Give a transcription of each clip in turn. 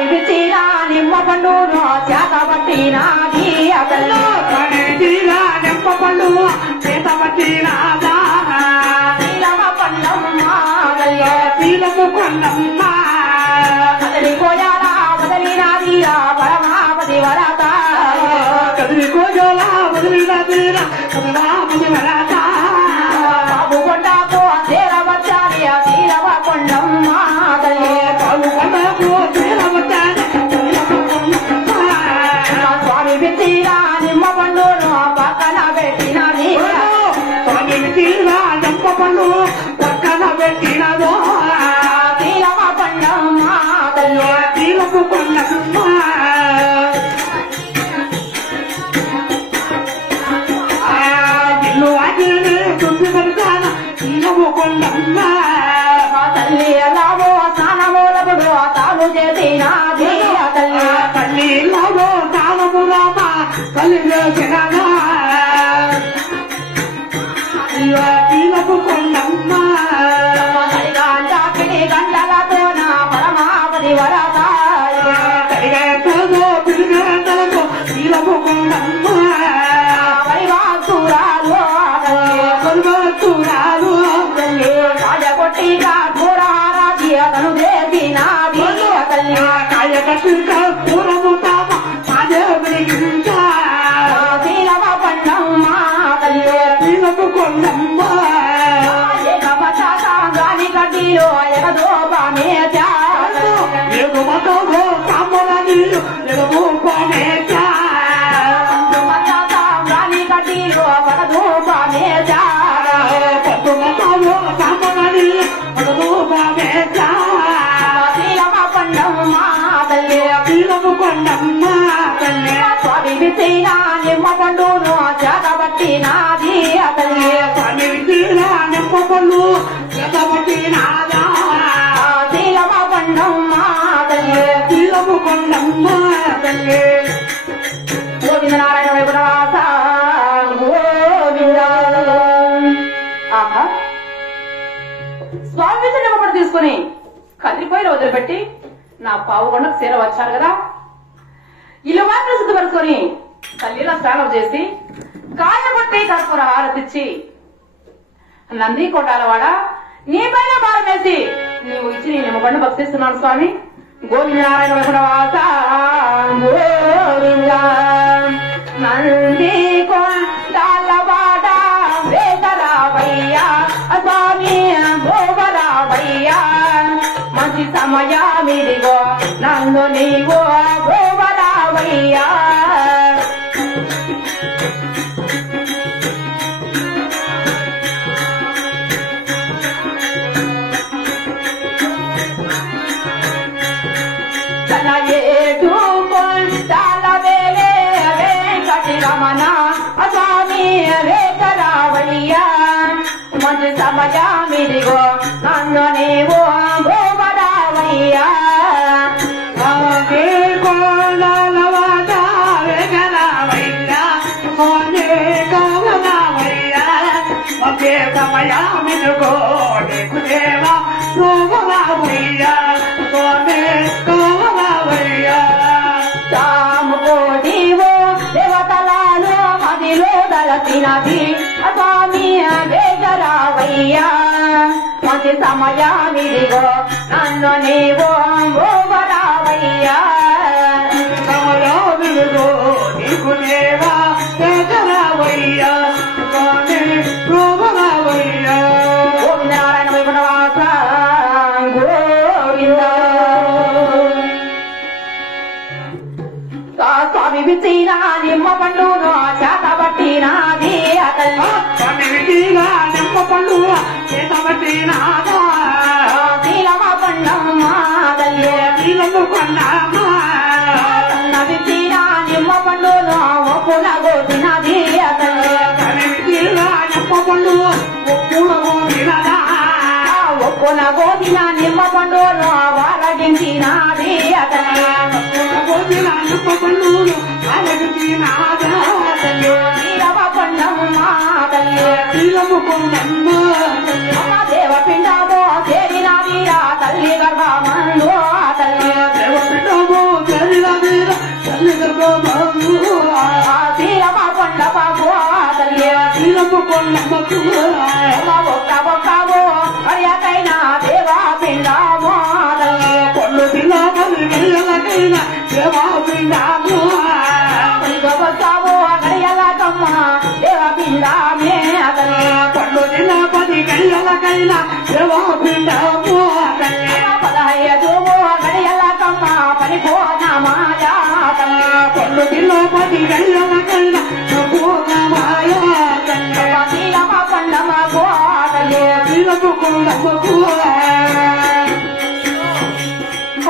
స్వామి పిచ్చిన నిమ్మ పండును చేత పట్టినాది అతల్లో స్వామి పిచ్చిన నిమ్మ పండు చేత పట్టినాదా నీలమ పండమ్మ తల్లి నీలము కొండమ్మ కదలి కోయాలా వదలినాది పరమాపతి వరత కదిలి కోజోలా వదిలినాదిరా పరమాపతి వరత బాబు కొండకు చేర వచ్చాలి నీలమ కొండమ్మ తల్లి బాబు కొండకు చేర వచ్చాలి స్వామి పిచ్చిన నిమ్మ పండును పక్కన పెట్టినది స్వామి పిచ్చిన నిమ్మ పండు పక్కన పెట్టినదో నీలమ పండమ్మ తల్లి నీలము కొండమ్మ ఇల్లు వాకిలి చుట్టి పెడతాన నీలము కొండమ్మ తల్లి ఎలాగో స్నానమూలకుడు తాను చేసినది తల్లి తల్లి ఇల్లాలో తాళము రామ తల్లి చేసినదా నీలము కొండమ్మ తల్లి గంటలతో నా పరమాపతి వరత కడిగేతో పిలిగేతలతో నీలము కొండమ్మ వైవాసురాలు కొలువతురాలు తల్లి రాజకొట్టిగా ఘోరారాజి అతను చేసినది తల్లి కాయకట్టుక పూరము తామ మాదేవించ నీలమ పండమ్మ తల్లి నీలము కొండమ్మ గాని కడ్డీలో ఎగదోపమే ఏదో మతము కామలని ఏదో కోనేచ గాని కడ్డీలో పగదోపమే పట్టు మతము కామలని ఏదో కోనేచ నీలమ పండమ్మ తల్లి నీలము కొండమ్మ తల్లి స్వామి విచ్చిన నిమ్మ పండును చేత పట్టినాది తల్లి స్వామి విచ్చిన నిమ్మ పండు చేత పట్టినాదా నీలమ పండమ్మ తల్లి నీలము కొండమ్మ తల్లి గోవింద నారాయణ వైపునవాస గోవింద. ఆహా స్వామి విచ్చిన నిమ్మ పండు తీసుకుని కదిలిపోయిన వదిలిపెట్టి నా పావుగొండకు చేర వచ్చారు కదా ఇల్లు మాత్రం శుద్ధపరుచుకొని తల్లిలో స్నానం చేసి కాయబొట్టి కర్పూర హారతిచ్చి నంది కోటాలవాడ నీ పైన భారం వేసి నీవు ఇచ్చి నీ నిమ్మకొండ భక్తిస్తున్నాను స్వామి గోవింద నారాయణ వైకుంఠవాస గోవింద. నంది కొండాలవాడ వేగరావయ్యా స్వామి భోగరావయ్యా మంచి సమయమిదిగో నన్ను నీవో భోగరావయ్యా తన ఏడు కొండాల వేలే వెంకటి రమణ స్వామి వేగరావయ్యా మంచి సమయమిదిగో నన్ను నీవో భోగరావయ్యా కొండలవాడ వేగరావయ్యా కోనే కావరావయ్యా ఒకే సమయమిదిగో నీకు దేవా భోగరావయ్యా కోనే కావరావయ్యా సాముకోడివో దేవతలాలు మదిలో దళసినది స్వామి వేగరావయ్యా మంచి సమయమిదిగో నన్ను నీవో భోగరావయ్యా సమయమిదిగో నీకు దేవా వేగరావయ్యా కోనే భోగరావయ్యా గోవింద నారాయణ వైకుంఠవాస గోవింద. స్వామి విచ్చిన నిమ్మ పండును చేత పట్టినాది తల్లి స్వామి విధిగా నిమ్మ పండు చేత పట్టినాదా నీలమ పండమ్మ తల్లి నీలము కొండమ్మ విచ్చిన నిమ్మ పండును ఒప్పున గోసినది తల్లి స్వామి విధిగా నిమ్మ పండు ఒప్పులకు తినదా ఒప్పున గోసిన నిమ్మ పండును వారగించినది తల్లి ఒప్పుల నిమ్మ పండు వాళ్ళకి తినాదా నీలమ పండమ్మ తల్లి నీలము కొండమ్మ దేవ పిండమో చేరినది తల్లి గర్భమందు తల్లి దేవపిండము కైనా దేవాపిండాము వస్తావు గడియలకమ్మ దేవపిండామే అతని పండు తిన్న 10 గడియలకైనా దేవాపిండాము 15 గడియలకమ్మ పరిపూర్ణమాయా పండు తిన్న 10 గడియలకైనా పూర్ణమాయా నీలమ కొండమ గోడలే నీలకు కొండమ్మకు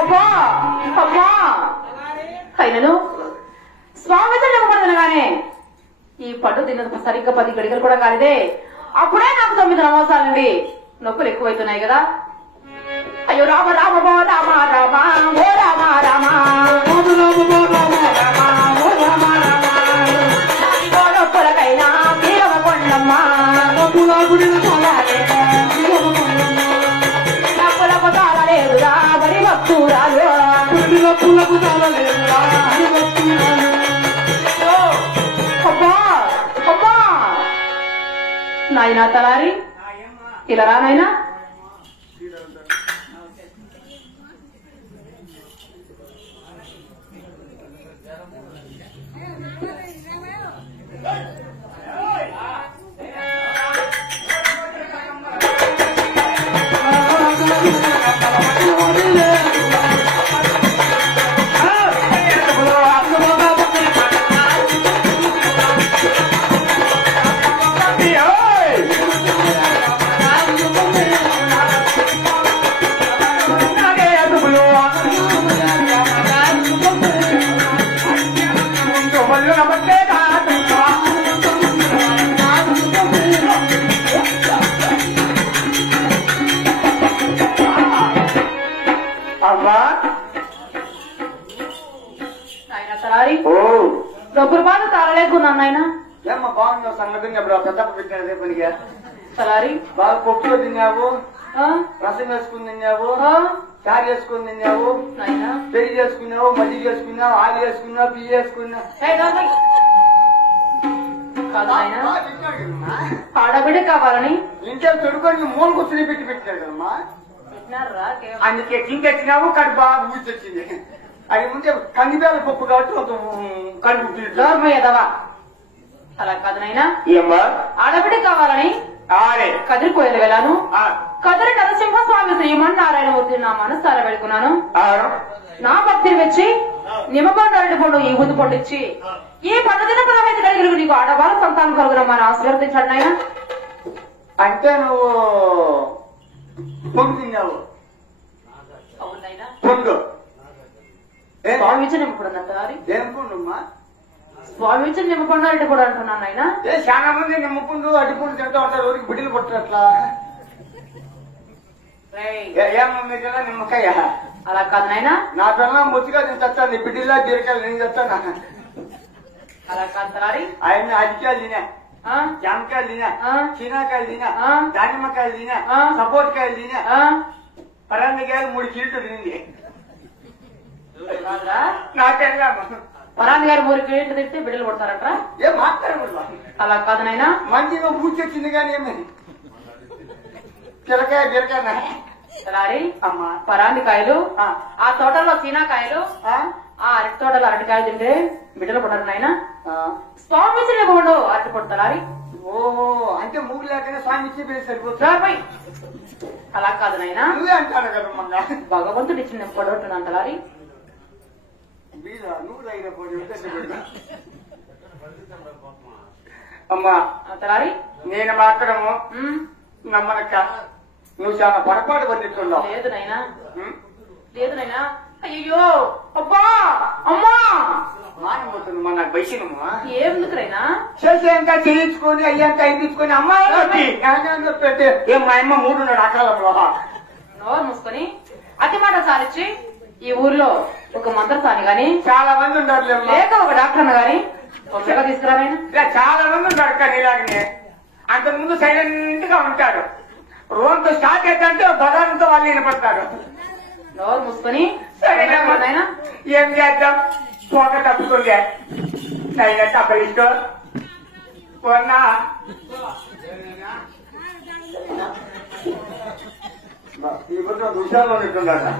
అబ్బా అబ్బా అయినను స్వామితో నిమ్మపడదనగానే ఈ పట్టు తిన్న సరిగ్గా 10 గడిగలు కూడా కాలేదే అప్పుడే నాకు 9 నమోసాలండి నొప్పులు ఎక్కువైతున్నాయి కదా అయ్యో రామ రామ ఓ రామ రామ ఓ రామ రామ నొప్పులకైనా నీలమ కొండమ్మ నప్పులకు తాళలేదురా వరి భక్తురాలు అబ్బా అబ్బా నాయనా తలారి ఇలా రా నాయనా డబ్బులు బాగా తాళలేకున్నాను నాయన ఏమ్మా బాగుందో సంగతి పెద్దప్ప పెట్టిన పనిగా తలారి బాగా పప్పులో తిన్నావు రసం వేసుకుని తిన్నావు చారు వేసుకుని తిన్నావు నాయనా పెరిగి చేసుకున్నావు మజ్జిగ చేసుకున్నావు ఆలు వేసుకున్నావు బియ్య వేసుకున్నావు కాదు నాయన ఆడబిడ్డ కావాలని ఇంట్లో తొడుకొని మూల కూర్చుని పెట్టాడు అమ్మా పెట్టినారా అందుకే కింకెచ్చినావు కడుపు బాగా ఊసొచ్చింది అది ముందే కందిపేల పప్పు కాబట్టి కడుపు గౌరవయ్యదవా అలా కాదు నాయనా ఏమ్మా ఆడబిడ్డ కావాలని కదిరిపోయేది వెళ్ళాను కదిరి నరసింహస్వామి శ్రీమన్నారాయణమూర్తి నా మనసారా పెడుకున్నాను నా భక్తిని వచ్చి నిమ్మపండు పండు ఈ ఊదు పండు ఇచ్చి ఈ 15 గడిగలకు నీకు ఆడవాళ్ళ సంతానం కలుగురమ్మని ఆశీర్వదించాడు నాయన అంటే నువ్వు పండు తిన్నావు అవునైనా పండు స్వామి ఇచ్చి నిమ్మపండు అన్నది ఏం పండుమ్మా స్వామి ఇచ్చి నిమ్మపండు అరటి కూడా అంటున్నాను నాయన చాలా మంది నిమ్మపండు అడిపండు తింటూ ఉంటారు ఊరికి బిడ్డలు పుట్టట్లా ఏమన్నా కదా నిమ్మకాయ అలా కాదు నాయన నా పిల్ల ముచ్చిగా నేను తెస్తాను నీ బిడ్డలా బీరకాయలు నేను తెస్తాను అలా కాదు తలారి ఆయన అడికాయలు తినా జామకాయలు తినా చీనాకాయలు తినా దానిమ్మకాయలు తినా సపోర్ట్కాయలు తినా పరాంగికాయలు 3 కిలోలు తింది నాకెళ్ళా పరాంది గారు 3 కిలోలు తింటే బిడ్డలు కొడతారట్రా ఏం మాట్లాడకూడదు అలా కాదు నాయనా మంచిగా పూచొచ్చింది కానీ ఏమి పిల్లకాయ బీరకాయ తలారి అమ్మా పరాందికాయలు ఆ తోటలో సీనాకాయలు ఆ అరటి తోటలో అరటికాయలు తింటే బిడ్డలు పడరు నాయన స్వామి ఇచ్చిన అరటి పొడతారి ఓహో అంటే మూడు లేకనే స్వామి ఇచ్చి సరిపోతుంది అలా కాదు నాయన నువ్వే అంటాను కదా మళ్ళా భగవంతుడు ఇచ్చిన పొడవుతున్నాను తలారి నువ్వు తగిన పోటీ అమ్మా తలారి నేను మాత్రము నమ్మనక్క నువ్వు చాలా పొరపాటు పొందుతున్నావు లేదు నాయనా లేదు నాయనా అయ్యో అబ్బా అమ్మా మానబోతుంది మా నాకు బయసినమ్మా ఏముందుకురైనా చేసేంత చేయించుకొని అయ్యాంత అయించుకొని అమ్మాయి పెట్టి ఏం మా అమ్మ 3 అకాలంలో నోరు మూసుకొని అతి మాట సాలిచ్చి ఈ ఊర్లో ఒక మంత్రసాని గాని చాలా మంది ఉంటారు లేక ఒక డాక్టర్ గాని తొందరగా తీసుకురానైనా చాలా మంది ఉంటారు కానీ ఇలాగనే అంతకుముందు సైలెంట్ గా ఉంటాడు రోజుతో స్టార్ట్ అయితే బదానంతో వాళ్ళు వినపడతారు నోరు మూసుకొని సరేనా ఏం చేద్దాం పోక తప్పుకుందే నైనా తప్పలిస్తూ కొన్నా ఈ రోజు దృశ్యాలు ఉన్నట్టున్నాడు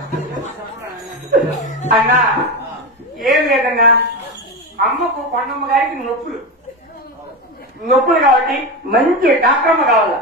అన్నా ఏం లేదన్నా, అమ్మకు కొండమ్మ గారికి నొప్పులు కాబట్టి మంచి డాక్టర్ అమ్మ కావాలా.